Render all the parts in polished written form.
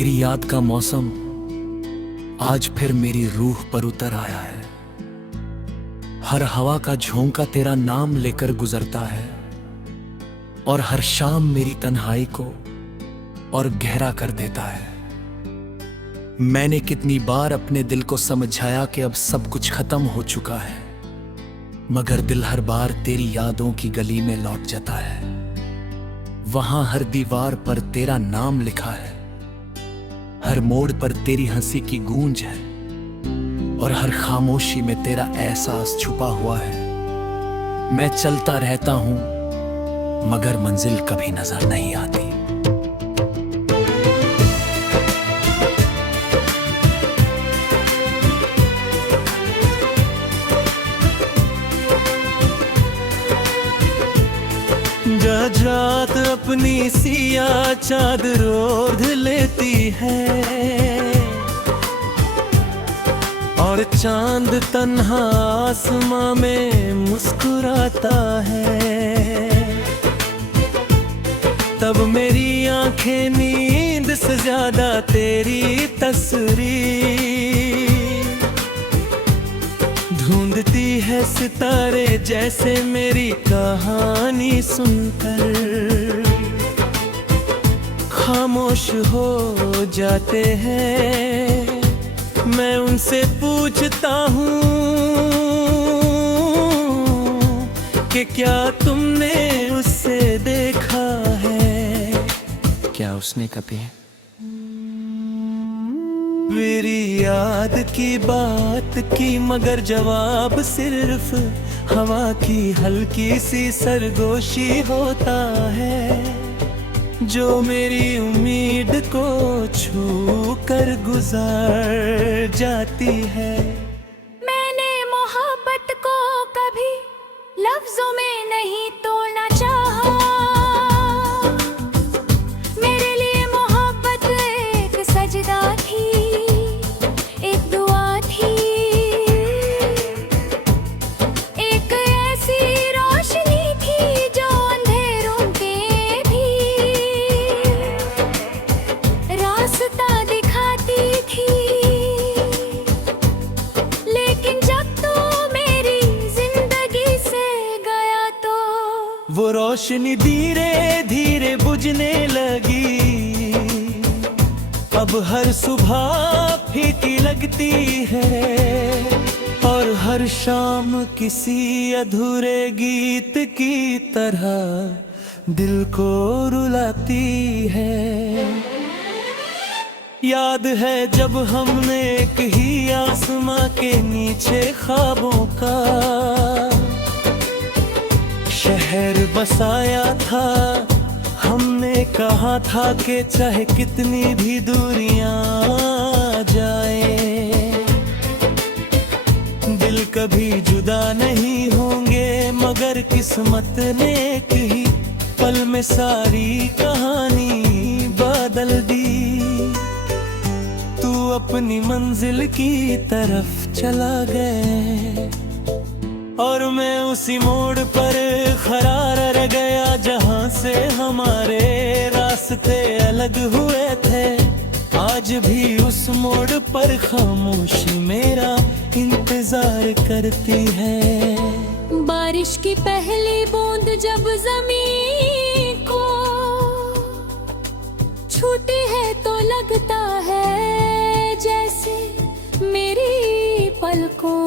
तेरी याद का मौसम आज फिर मेरी रूह पर उतर आया है। हर हवा का झोंका तेरा नाम लेकर गुजरता है और हर शाम मेरी तन्हाई को और गहरा कर देता है। मैंने कितनी बार अपने दिल को समझाया कि अब सब कुछ खत्म हो चुका है, मगर दिल हर बार तेरी यादों की गली में लौट जाता है। वहां हर दीवार पर तेरा नाम लिखा है, हर मोड़ पर तेरी हंसी की गूंज है और हर खामोशी में तेरा एहसास छुपा हुआ है। मैं चलता रहता हूं मगर मंजिल कभी नजर नहीं आती। जात अपनी सिया चादर ओढ़ लेती है और चांद तन्हा आसमां में मुस्कुराता है। तब मेरी आंखें नींद से ज्यादा तेरी तस्वीर ढूंढती है, सितारे जैसे मेरी कहानी सुनकर खामोश हो जाते हैं। मैं उनसे पूछता हूँ कि क्या तुमने उससे देखा है, क्या उसने कभी मेरी याद की बात की, मगर जवाब सिर्फ हवा की हल्की सी सरगोशी होता है जो मेरी उम्मीद को छू कर गुजर जाती है। मैंने मोहब्बत को कभी लफ्जों में नहीं तोड़ना चाहा। मेरे लिए मोहब्बत एक सजदा थी, एक दुआ थी, एक ऐसी रोशनी थी जो अंधेरों के भी रास्ता दिखाती थी। लेकिन जब तू मेरी जिंदगी से गया तो वो रोशनी धीरे धीरे बुझने लगी। अब हर सुबह फीकी लगती है और हर शाम किसी अधूरे गीत की तरह दिल को रुलाती है। याद है जब हमने एक ही आसमां के नीचे ख्वाबों का शहर बसाया था। हमने कहा था कि चाहे कितनी भी दूरियां जाए, दिल कभी जुदा नहीं होंगे। मगर किस्मत ने एक ही पल में सारी कहानी बदल दी। तू अपनी मंजिल की तरफ चला गया और मैं उसी मोड़ पर खड़ा रह गया जहां से हमारे रास्ते अलग हुए थे। आज भी उस मोड़ पर खामोशी मेरा इंतजार करती है। बारिश की पहली बूंद जब जमीन को छूती है तो लगता है जैसे मेरी पलकों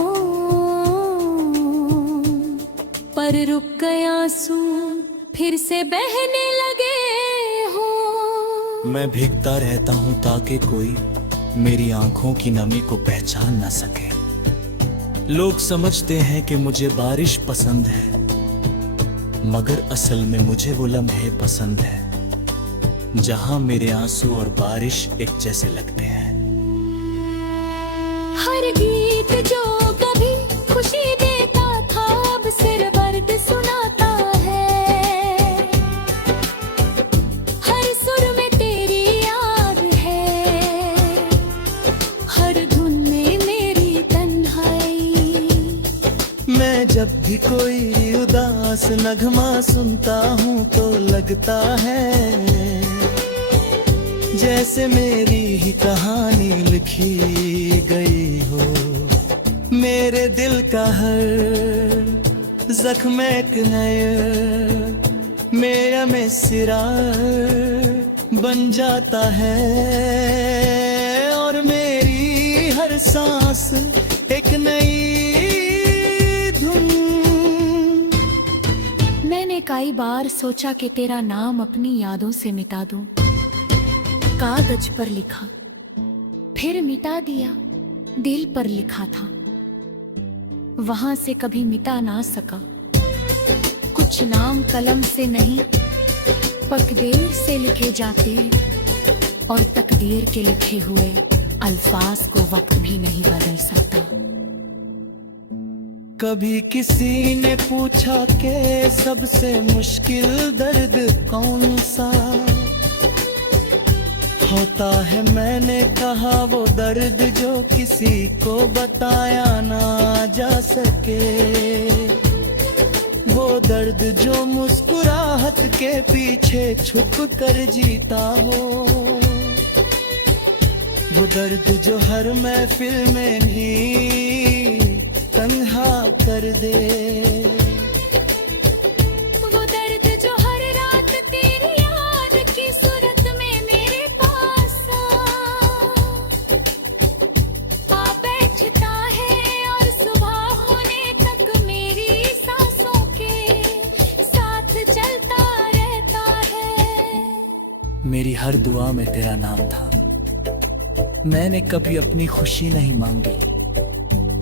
पर रुक गए आंसू फिर से बहने लगे हो। मैं भीगता रहता हूं ताकि कोई मेरी आंखों की नमी को पहचान ना सके। लोग समझते हैं कि मुझे बारिश पसंद है, मगर असल में मुझे वो लम्हे पसंद है जहां मेरे आंसू और बारिश एक जैसे लगते हैं। हर गीत जो कभी खुशी देता था अब सिर दर्द सुनाता है। हर सुर में तेरी याद है, हर धुन में मेरी तन्हाई। मैं जब भी कोई उदास नगमा सुनता हूँ तो लगता है जैसे मेरी ही कहानी लिखी गई हो। मेरे दिल का हर जख्म एक नया मेरा में सिरा बन जाता है, और मेरी हर सांस एक नई धुन। मैंने कई बार सोचा कि तेरा नाम अपनी यादों से मिटा दूं, कागज पर लिखा फिर मिटा दिया, दिल पर लिखा था वहां से कभी मिटा ना सका। कुछ नाम कलम से नहीं तकदीर से लिखे जाते, और तकदीर के लिखे हुए अल्फाज को वक्त भी नहीं बदल सकता। कभी किसी ने पूछा कि सबसे मुश्किल दर्द कौन सा होता है, मैंने कहा वो दर्द जो किसी को बताया ना जा सके। वो दर्द जो मुस्कुराहट के पीछे छुप कर जीता हो, वो दर्द जो हर महफिल में भी तन्हा कर दे। वो दर्द जो हर रात तेरी याद की सूरत में मेरे पास आ बैठता है, और सुबह होने तक मेरी सांसों के साथ चलता रहता है। मेरी हर दुआ में तेरा नाम था, मैंने कभी अपनी खुशी नहीं मांगी,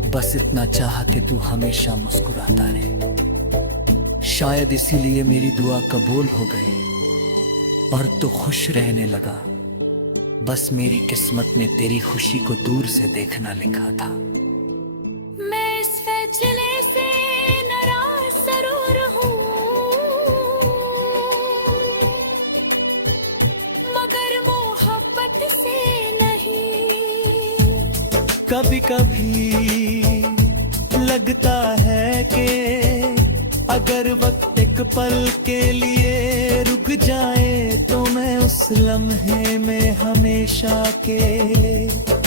बस इतना चाहा कि तू हमेशा मुस्कुराता रहे। शायद इसीलिए मेरी दुआ कबूल हो गई और तू खुश रहने लगा। बस मेरी किस्मत में तेरी खुशी को दूर से देखना लिखा था। मैं इस फैसले से नाराज जरूर हूँ, मगर मोहब्बत से नहीं। कभी कभी लगता है कि अगर वक्त एक पल के लिए रुक जाए तो मैं उस लम्हे में हमेशा के लिए